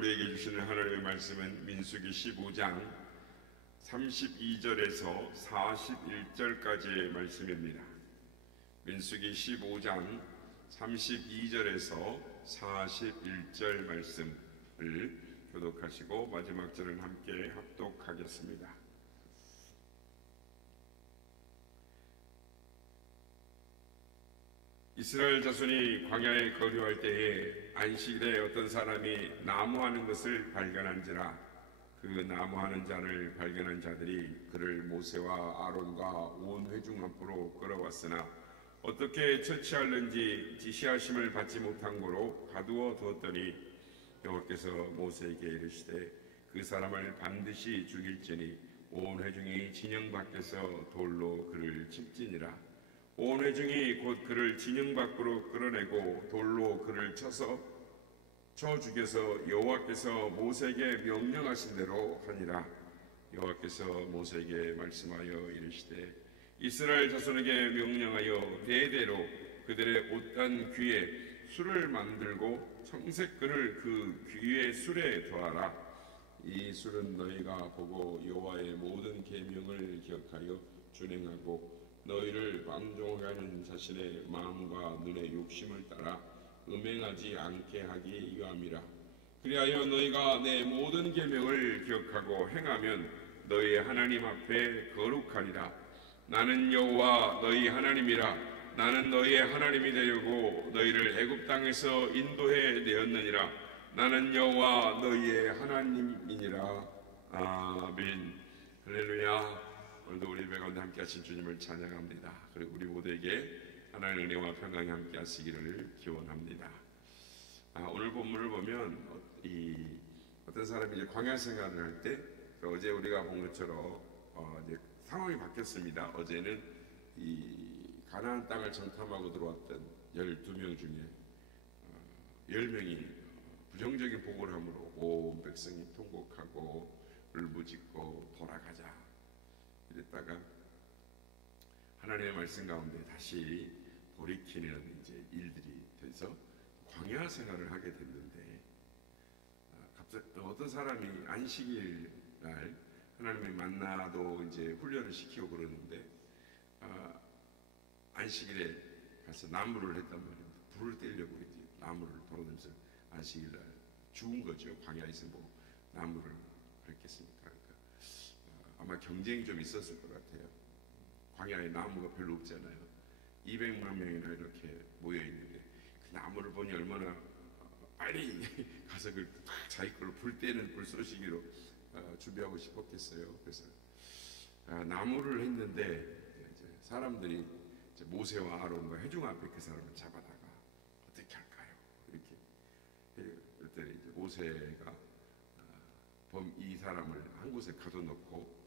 우리에게 주시는 하나님의 말씀은 민수기 15장 32절에서 41절까지의 말씀입니다. 민수기 15장 32절에서 41절 말씀을 교독하시고 마지막 절은 함께 합독하겠습니다. 이스라엘 자손이 광야에 거류할 때에 안식일에 어떤 사람이 나무하는 것을 발견한지라. 그 나무하는 자를 발견한 자들이 그를 모세와 아론과 온 회중 앞으로 끌어왔으나 어떻게 처치할는지 지시하심을 받지 못한 고로 가두어 두었더니 여호와께서 모세에게 이르시되 그 사람을 반드시 죽일지니 온 회중이 진영 밖에서 돌로 그를 칠지니라. 온 회중이 곧 그를 진영 밖으로 끌어내고 돌로 그를 쳐 죽여서 여호와께서 모세에게 명령하신 대로 하니라. 여호와께서 모세에게 말씀하여 이르시되 이스라엘 자손에게 명령하여 대대로 그들의 옷단 귀에 술을 만들고 청색끈을 그 귀의 술에 더하라. 이 술은 너희가 보고 여호와의 모든 계명을 기억하여 준행하고 너희를 방종하는 자신의 마음과 눈의 욕심을 따라 음행하지 않게 하기 위함이라. 그리하여 너희가 내 모든 계명을 기억하고 행하면 너희의 하나님 앞에 거룩하리라. 나는 여호와 너희 하나님이라. 나는 너희의 하나님이 되려고 너희를 애굽 땅에서 인도해 내었느니라. 나는 여호와 너희의 하나님이니라. 아멘. 할렐루야. 오늘도 우리 예배 가운데 함께 하신 주님을 찬양합니다. 그리고 우리 모두에게 하나님의 은혜와 평강이 함께 하시기를 기원합니다. 오늘 본문을 보면 어떤 사람이 이제 광야 생활을 할 때 어제 우리가 본 것처럼 이제 상황이 바뀌었습니다. 어제는 이 가나안 땅을 정탐하고 들어왔던 12명 중에 10명이 부정적인 보고를 함으로 온 백성이 통곡하고 울부짖고 돌아가자 이랬다가 하나님의 말씀 가운데 다시 돌이키는 이제 일들이 돼서 광야 생활을 하게 됐는데 갑자기 어떤 사람이 안식일 날 하나님의 만나도 이제 훈련을 시키고 그러는데 안식일에 가서 나무를 했단 말입니다. 불을 떼려고 이제 나무를 돌아다니면서 안식일 날 죽은 거죠. 광야에서 뭐 나무를 했겠습니까? 아마 경쟁이 좀 있었을 것 같아요. 광야에 나무가 별로 없잖아요. 200만 명이나 이렇게 모여 있는데 그 나무를 보니 얼마나 빨리 가서 그 자기 걸로 불 때는 불쏘시기로 준비하고 싶었겠어요. 그래서 나무를 했는데 이제 사람들이 이제 모세와 아론과 회중 앞에 그 사람을 잡아다가 어떻게 할까요? 이렇게 그랬더니 이제 모세가 이 사람을 한 곳에 가둬놓고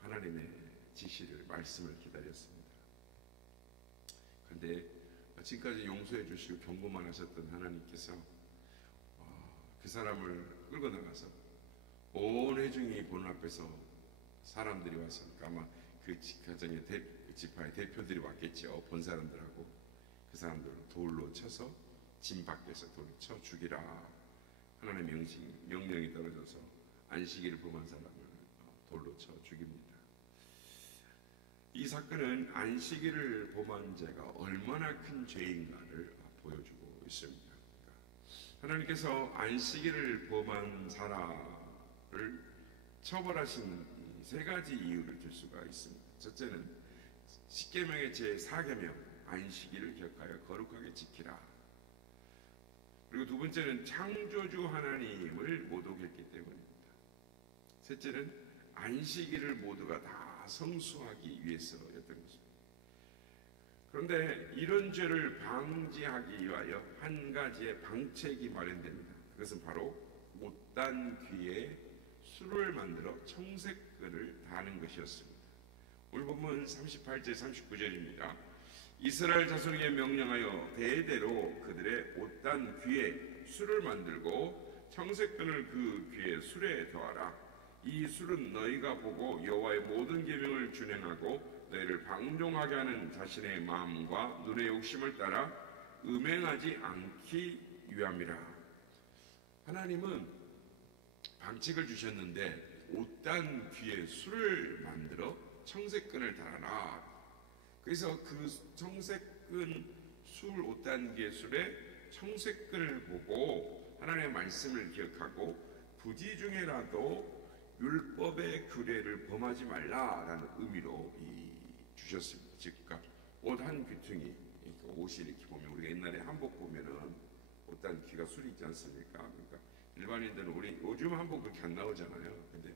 하나님의 지시를 말씀을 기다렸습니다. 그런데 지금까지 용서해 주시고 경고만 하셨던 하나님께서 그 사람을 끌고 나가서 온 회중이 보는 앞에서 사람들이 와서 아마 그 가정의 지파의 대표들이 왔겠죠. 본 사람들하고 그 사람들을 돌로 쳐서 진 밖에서 돌로 쳐 죽이라. 하나님의 명령이 떨어져서 안식일을 범한 사람을 돌로 쳐 죽입니다. 이 사건은 안식일을 범한 자가 얼마나 큰 죄인가를 보여주고 있습니다. 하나님께서 안식일을 범한 사람을 처벌하신 세 가지 이유를 들 수가 있습니다. 첫째는 십계명의 제4계명 안식일을 기억하여 거룩하게 지키라. 그리고 두 번째는 창조주 하나님을 모독했기 때문입니다. 셋째는 안식일을 모두가 다 성수하기 위해서였던 것입니다. 그런데 이런 죄를 방지하기 위하여 한 가지의 방책이 마련됩니다. 그것은 바로 못단 귀에 술을 만들어 청색끈을 다는 것이었습니다. 오늘 본문 38절 39절입니다. 이스라엘 자손에게 명령하여 대대로 그들의 못단 귀에 술을 만들고 청색끈을 그 귀에 술에 더하라. 이 술은 너희가 보고 여호와의 모든 계명을 준행하고 너희를 방종하게 하는 자신의 마음과 눈의 욕심을 따라 음행하지 않기 위함이라. 하나님은 방책을 주셨는데 옷단 귀에 술을 만들어 청색끈을 달아라. 그래서 그 청색끈 술 옷단 귀의 술에 청색끈을 보고 하나님의 말씀을 기억하고 부지 중에라도 율법의 규례를 범하지 말라라는 의미로 주셨습니다. 즉, 그러니까 옷 한 귀퉁이, 그러니까 옷이 이렇게 보면 우리가 옛날에 한복 보면은 옷단 귀가 술이 있지 않습니까? 그러니까 일반인들은 우리 요즘 한복 그렇게 안 나오잖아요. 근데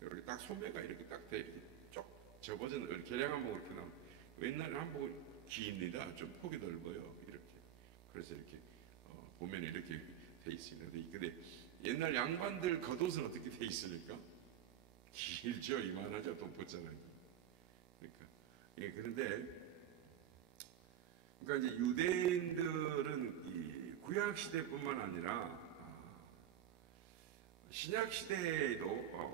이렇게 딱 소매가 이렇게 딱 돼 이렇게 쭉 접어진 개량 한복 이렇게 나오면 옛날에 한복은 깁니다. 좀 폭이 넓어요. 이렇게. 그래서 이렇게 보면 이렇게 돼 있습니다. 근데 옛날 양반들 겉옷은 어떻게 돼 있습니까? 길죠. 이만하죠. 또 벗잖아요. 그러니까 그런데 그러니까 이제 유대인들은 이 구약 시대뿐만 아니라 신약 시대에도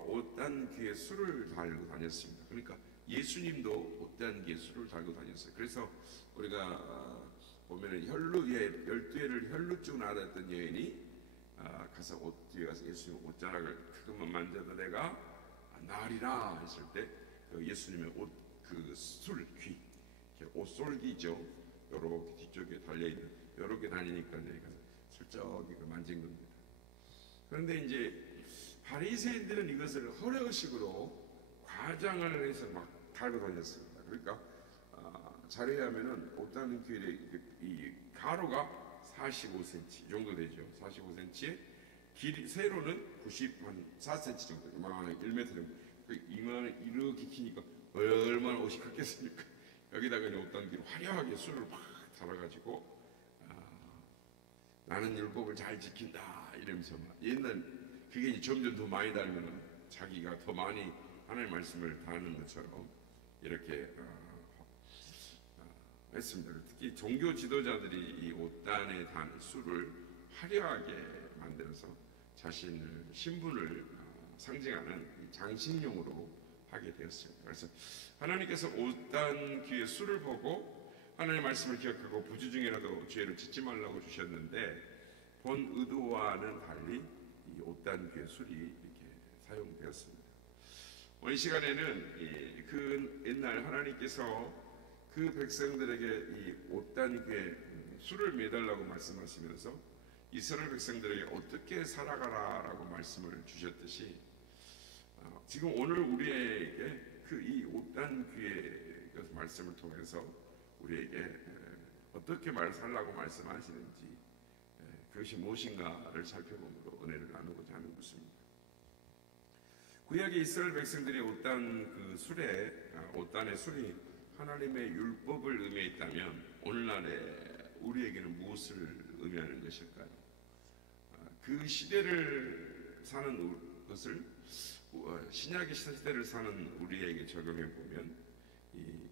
옷단 귀에 술을 달고 다녔습니다. 그러니까 예수님도 옷단 귀에 술을 달고 다녔어요. 그래서 우리가 보면은 혈루에 12회를 혈루증 앓았던 여인이 가서 옷 뒤에 가서 예수님 옷자락을 그것만 만져도 내가 나으리라 했을 때 예수님의 옷 그 술 귀 옷솔기죠. 요렇게 뒤쪽에 달려있는 요렇게 다니니까 내가 슬쩍 이걸 만진 겁니다. 그런데 이제 바리새인들은 이것을 허례의식으로 과장을 해서 막 달고 다녔습니다. 그러니까 자료에 하면은 옷단 귀의 이 가로가 45cm 정도 되죠. 45cm에 길이 세로는 94cm 정도, 이만한 1m 정도. 이만한 이렇게 키니까 얼마나 옷이 컸겠습니까? 여기다가 옷단 귀로 화려하게 술을 막 달아가지고 나는 율법을 잘 지킨다 이러면서 옛날 그게 이제 점점 더 많이 달면 자기가 더 많이 하나님의 말씀을 다하는 것처럼 이렇게 했습니다. 특히 종교 지도자들이 이 옷단에 단 술을 화려하게 만들어서 자신을 신분을 상징하는 장식용으로 하게 되었습니다. 그래서 하나님께서 옷단 귀에 술을 보고 하나님의 말씀을 기억하고 부지 중에라도 죄를 짓지 말라고 주셨는데 본 의도와는 달리 이 옷단 귀에 술이 이렇게 사용되었습니다. 오늘 시간에는 그 옛날 하나님께서 그 백성들에게 이 옷단 귀에 술을 매달라고 말씀하시면서 이스라엘 백성들에게 어떻게 살아가라라고 말씀을 주셨듯이 지금 오늘 우리에게 그 이 옷단 귀의 말씀을 통해서 우리에게 어떻게 살라고 말씀하시는지 그것이 무엇인가를 살펴보므로 은혜를 나누고자 하는 것입니다. 구약의 이스라엘 백성들이 옷단 그 옷단의 술이 하나님의 율법을 의미했다면 오늘날에 우리에게는 무엇을 의미하는 것일까요? 그 시대를 사는 것을 신약의 시대를 사는 우리에게 적용해 보면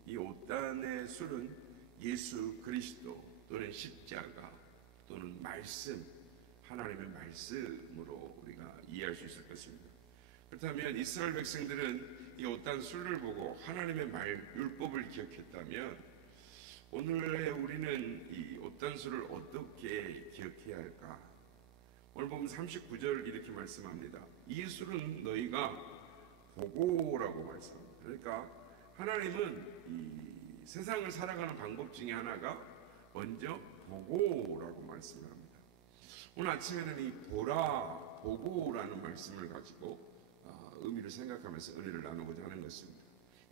이 옷단의 술은 예수 그리스도 또는 십자가 또는 말씀, 하나님의 말씀으로 우리가 이해할 수 있을 것입니다. 그렇다면 이스라엘 백성들은 이 옷단 술을 보고 하나님의 율법을 기억했다면 오늘의 우리는 이 옷단 술을 어떻게 기억해야 할까? 오늘 보면 39절 이렇게 말씀합니다. 이 술은 너희가 보고라고 말씀합니다. 그러니까 하나님은 이 세상을 살아가는 방법 중에 하나가 먼저 보고라고 말씀합니다. 오늘 아침에는 이 보라, 보고라는 말씀을 가지고 의미를 생각하면서 은혜를 나누고자 하는 것입니다.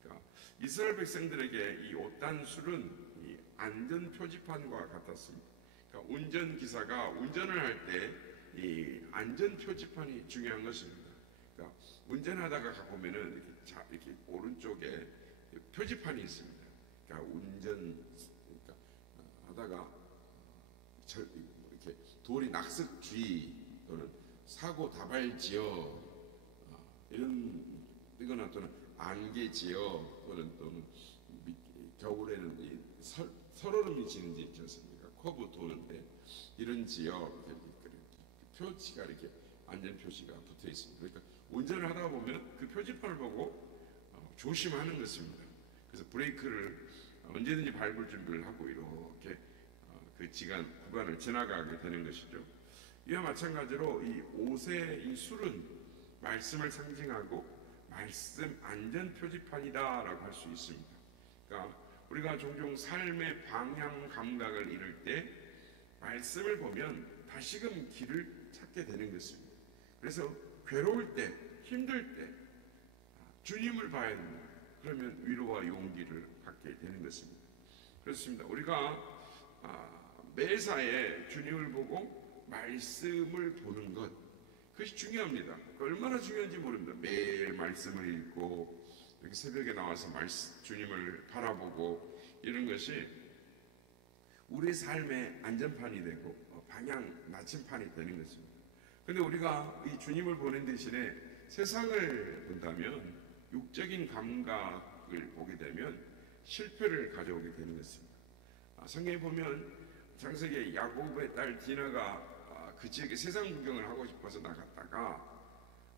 그러니까 이스라엘 백성들에게 이 옷단 술은 이 안전 표지판과 같았습니다. 그러니까 운전기사가 운전을 할 때 이 안전 표지판이 중요한 것입니다. 그러니까 운전하다가 가보면은 이렇게 오른쪽에 표지판이 있습니다. 그러니까 하다가 이렇게 돌이 낙석 주의 또는 사고 다발 지역 이거나 또는 안개 지역 또는 겨울에는 설얼음이 지는 데 있지 않습니까? 커브 도는데 이런 지역 표지가 이렇게 안전 표시가 붙어 있습니다. 그러니까 운전을 하다 보면 그 표지판을 보고 조심하는 것입니다. 그래서 브레이크를 언제든지 밟을 준비를 하고 이렇게 그 구간을 지나가게 되는 것이죠. 이와 마찬가지로 이 옷의 이 술은 말씀을 상징하고 말씀 안전 표지판이다라고 할 수 있습니다. 그러니까 우리가 종종 삶의 방향 감각을 잃을 때 말씀을 보면 다시금 길을 찾게 되는 것입니다. 그래서 괴로울 때, 힘들 때 주님을 봐야 됩니다. 그러면 위로와 용기를 갖게 되는 것입니다. 그렇습니다. 우리가 매사에 주님을 보고 말씀을 보는 것, 그것이 중요합니다. 얼마나 중요한지 모릅니다. 매일 말씀을 읽고 이렇게 새벽에 나와서 주님을 바라보고 이런 것이 우리 삶의 안전판이 되고 방향 나침판이 되는 것입니다. 그런데 우리가 이 주님을 보는 대신에 세상을 본다면, 육적인 감각을 보게 되면 실패를 가져오게 되는 것입니다. 성경에 보면 창세기에 야곱의 딸 디나가 그 지역에 세상 구경을 하고 싶어서 나갔다가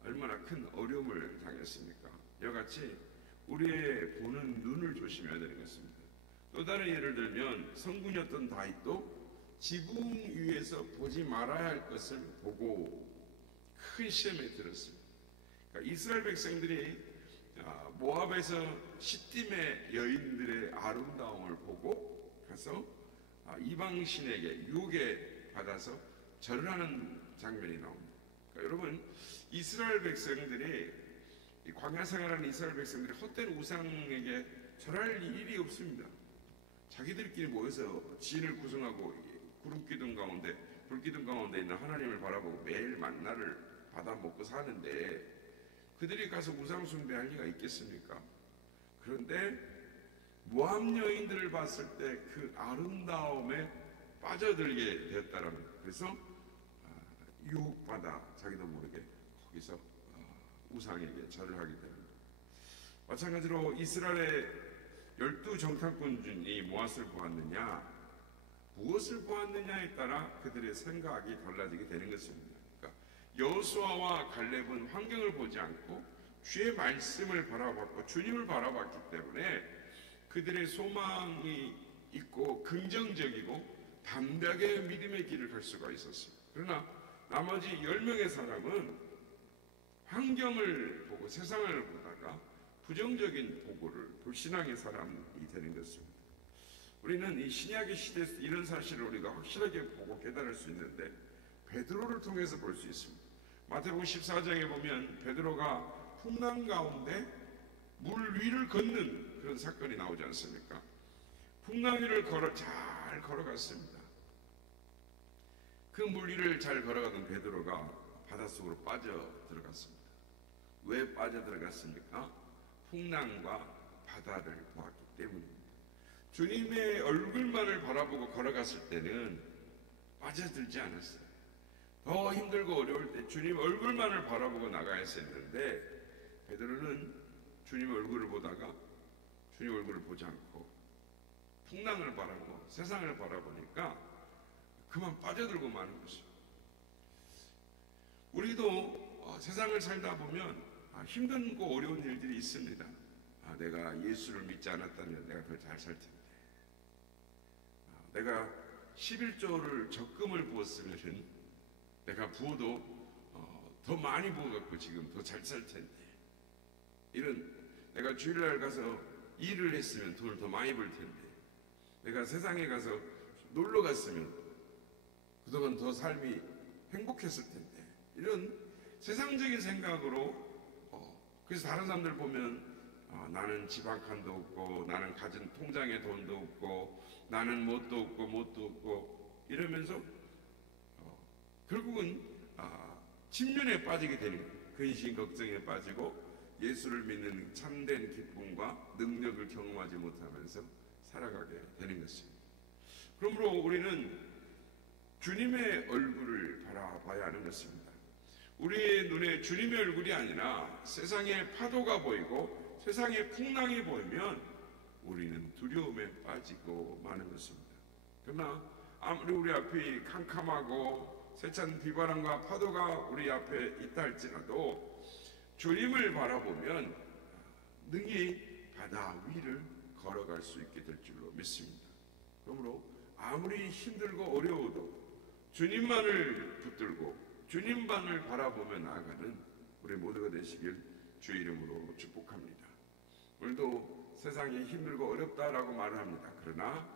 얼마나 큰 어려움을 당했습니까? 이와 같이 우리의 보는 눈을 조심해야 되는 것입니다. 또 다른 예를 들면 성군이었던 다윗도 지붕 위에서 보지 말아야 할 것을 보고 큰 시험에 들었습니다. 그러니까 이스라엘 백성들이 모압에서 시딤의 여인들의 아름다움을 보고 가서 이방 신에게 유혹에 받아서 절을 하는 장면이 나옵니다. 그러니까 여러분, 이스라엘 백성들이 광야 생활하는 이스라엘 백성들이 헛된 우상에게 절할 일이 없습니다. 자기들끼리 모여서 진을 구성하고 구름기둥 가운데, 불기둥 가운데 있는 하나님을 바라보고 매일 만나를 받아 먹고 사는데 그들이 가서 우상 숭배할 리가 있겠습니까? 그런데 모압 여인들을 봤을 때 그 아름다움에 빠져들게 되었다라는 거예요. 그래서 유혹받아 자기도 모르게 거기서 우상에게 절을 하게 됩니다. 마찬가지로 이스라엘의 12 정탐꾼이 무엇을 보았느냐, 무엇을 보았느냐에 따라 그들의 생각이 달라지게 되는 것입니다. 그러니까 여호수아와 갈렙은 환경을 보지 않고 주의 말씀을 바라봤고 주님을 바라봤기 때문에 그들의 소망이 있고 긍정적이고 담대하게 믿음의 길을 갈 수가 있었습니다. 그러나 나머지 10명의 사람은 환경을 보고 세상을 보다가 부정적인 보고를 불신앙의 사람이 되는 것입니다. 우리는 이 신약의 시대에서 이런 사실을 우리가 확실하게 보고 깨달을 수 있는데 베드로를 통해서 볼 수 있습니다. 마태복음 14장에 보면 베드로가 풍랑 가운데 물 위를 걷는 그런 사건이 나오지 않습니까? 풍랑 위를 잘 걸어갔습니다. 그 물 위를 잘 걸어가던 베드로가 바닷속으로 빠져 들어갔습니다. 왜 빠져 들어갔습니까? 풍랑과 바다를 보았기 때문입니다. 주님의 얼굴만을 바라보고 걸어갔을 때는 빠져들지 않았어요. 더 힘들고 어려울 때 주님 얼굴만을 바라보고 나가야 했는데 베드로는 주님 얼굴을 보다가 주님 얼굴을 보지 않고 풍랑을 바라보고 세상을 바라보니까 그만 빠져들고 마는 것이죠. 우리도 세상을 살다 보면 힘든고 어려운 일들이 있습니다. 내가 예수를 믿지 않았다면 내가 더 잘 살 텐데, 내가 11조를 적금을 부었으면 내가 부어도 더 많이 부어갖고 지금 더 잘 살 텐데, 이런, 내가 주일날 가서 일을 했으면 돈을 더 많이 벌 텐데, 내가 세상에 가서 놀러 갔으면 그동안 더 삶이 행복했을 텐데, 이런 세상적인 생각으로 그래서 다른 사람들 보면 나는 집 한 칸도 없고 나는 가진 통장에 돈도 없고 나는 뭣도 없고 이러면서 결국은 침륜에 빠지게 되는 거예요. 근심 걱정에 빠지고 예수를 믿는 참된 기쁨과 능력을 경험하지 못하면서 살아가게 되는 것입니다. 그러므로 우리는 주님의 얼굴을 바라봐야 하는 것입니다. 우리의 눈에 주님의 얼굴이 아니라 세상의 파도가 보이고 세상의 풍랑이 보이면 우리는 두려움에 빠지고 마는 것입니다. 그러나 아무리 우리 앞이 캄캄하고 세찬 비바람과 파도가 우리 앞에 있다 할지라도 주님을 바라보면 능히 바다 위를 걸어갈 수 있게 될 줄로 믿습니다. 그러므로 아무리 힘들고 어려워도 주님만을 붙들고 주님만을 바라보며 나아가는 우리 모두가 되시길 주의 이름으로 축복합니다. 오늘도 세상이 힘들고 어렵다라고 말을 합니다. 그러나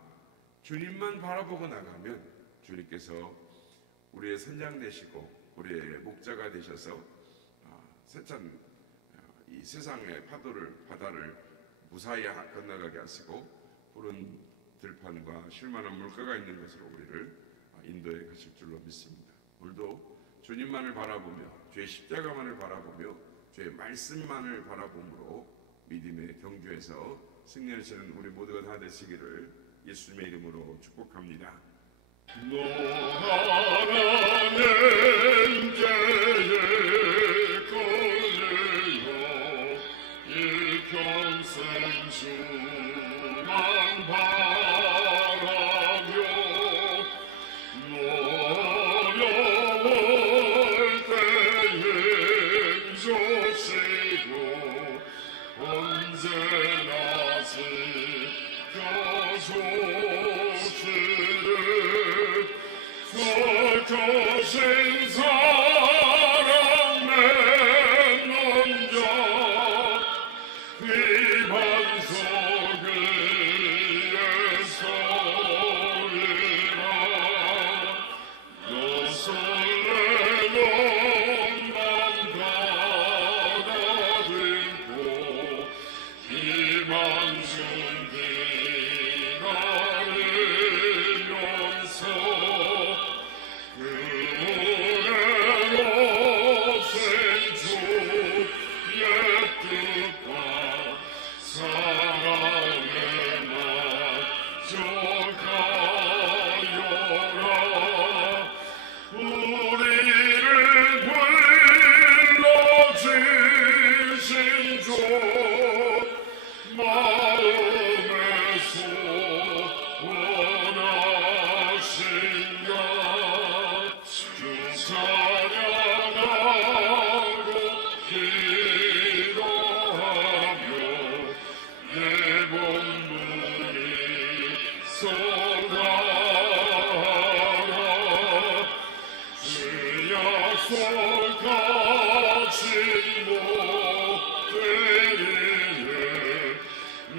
주님만 바라보고 나가면 주님께서 우리의 선장 되시고 우리의 목자가 되셔서 세찬 이 세상의 바다를 무사히 건너가게 하시고 푸른 들판과 쉴만한 물가가 있는 것으로 우리를 인도해 가실 줄로 믿습니다. 오늘도 주님만을 바라보며 주의 십자가만을 바라보며 주의 말씀만을 바라봄으로 믿음의 경주에서 승리하시는 우리 모두가 다 되시기를 예수님의 이름으로 축복합니다. 노하나는 죄에 걸려 일평생 주만 바라며 어려울 때에 조시고 언제나 지켜주시는 거신 사랑 맺는 자 비반 속에 서리라 너 설레는 맘 가다듬고 비만 준비가 되면서 그대로 생주의 뜻과 사랑에 맞춰가요라 우리를 불러주신 주 마음에서 원하신가 주 찬양하고 기도하며 내 몸부림 쏟아라 주 약속하신 모델이네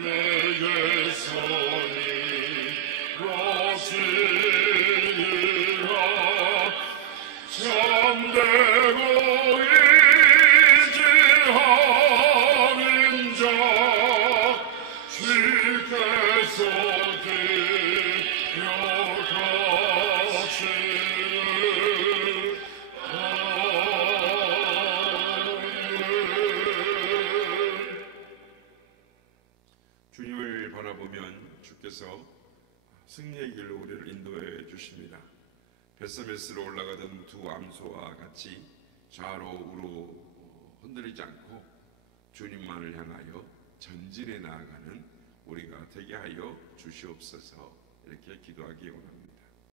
내게 선이 로지라 참되고 의지하는 자 주께서 기억하시는 주님을 바라보면 주께서 승리의 길로 우리를 인도해 주십니다. 벳세메스로 올라가던 두 암소와 같이 좌로 우로 흔들리지 않고 주님만을 향하여 전진해 나아가는 우리가 되게 하여 주시옵소서. 이렇게 기도하기 원합니다.